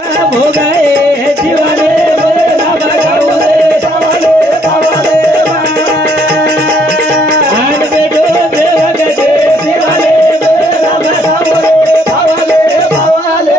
भोगाए जीवाले बाबा गावले बाबाले बाबाले आन बेटो देव गजे जीवाले बाबा गावले बाबाले बाबाले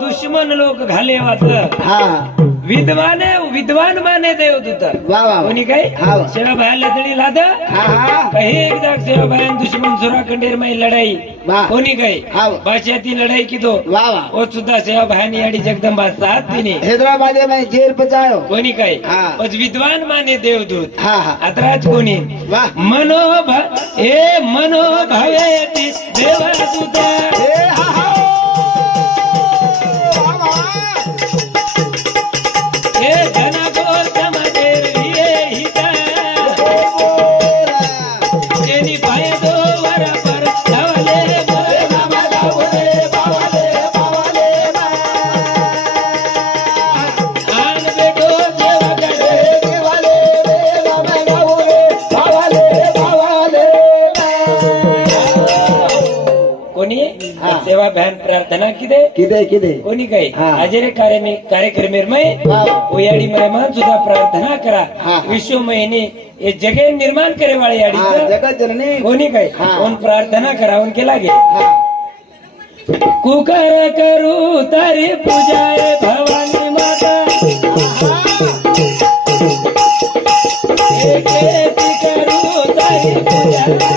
दुश्मन लोक घाले विद्वान माने घाले विद्वान माने देवदूत कोणी काही सेवा भाया लदडी लाद काही एकदा सेवा भाया दुश्मन सुरा खंडेर में लढाई कोणी काही भाषाती लढाई की दो वो सुद्धा सेवा भायानी याडी जगदंबा साथ तिने हैदराबाद में जेल पचायो कोणी काही पण विद्वान माने देवदूत आतराज कोणी मनोभावे देवदूत सेवा बहन प्रार्थना किदे कोणी काही हजेरे कार्यक्रम में याडी मेहमान सुद्धा प्रार्थना करा विश्व महिने ये जगे निर्माण करे वाले याडी जगत जननी कोणी काही कोण प्रार्थना करा उनके लागे कुकर करू तारी पूजाए भवानी माता करू तारी पूजा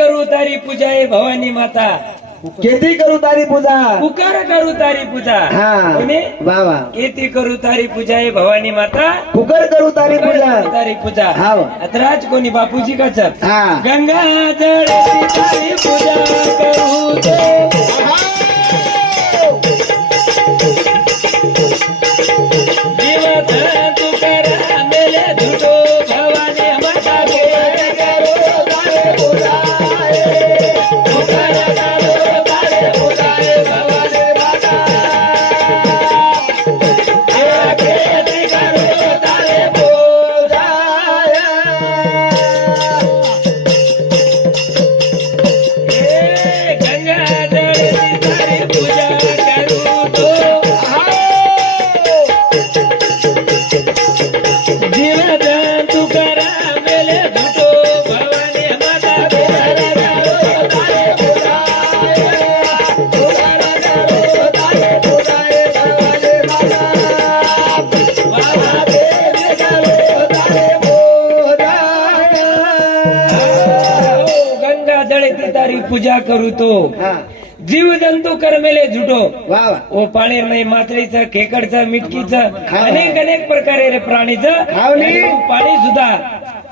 करू तारी पूजा है भवानी माता केती करू तारी पूजा कुकर करू तारी पूजा बाबा केती करू तारी पूजा है भवानी माता कुकर करू तारी पूजा अतराज कोणी बापूजी का चप गंगा जल तारी पूजा करू जीवत तुकारा मेले धुटो भवानी माता पूजा करू तो जीव जंतू कर्मेले झुटो ओ पाळेर नाही मात्रेचं खेकडचं मिटकीचं अनेक प्रकारे रे प्राणीचं पाणी सुद्धा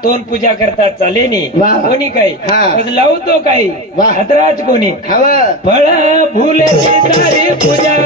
तोन पूजा करतात चालेनी कोणी काही लावतो काही हतराज कोणी फळ फुले तारी पूजा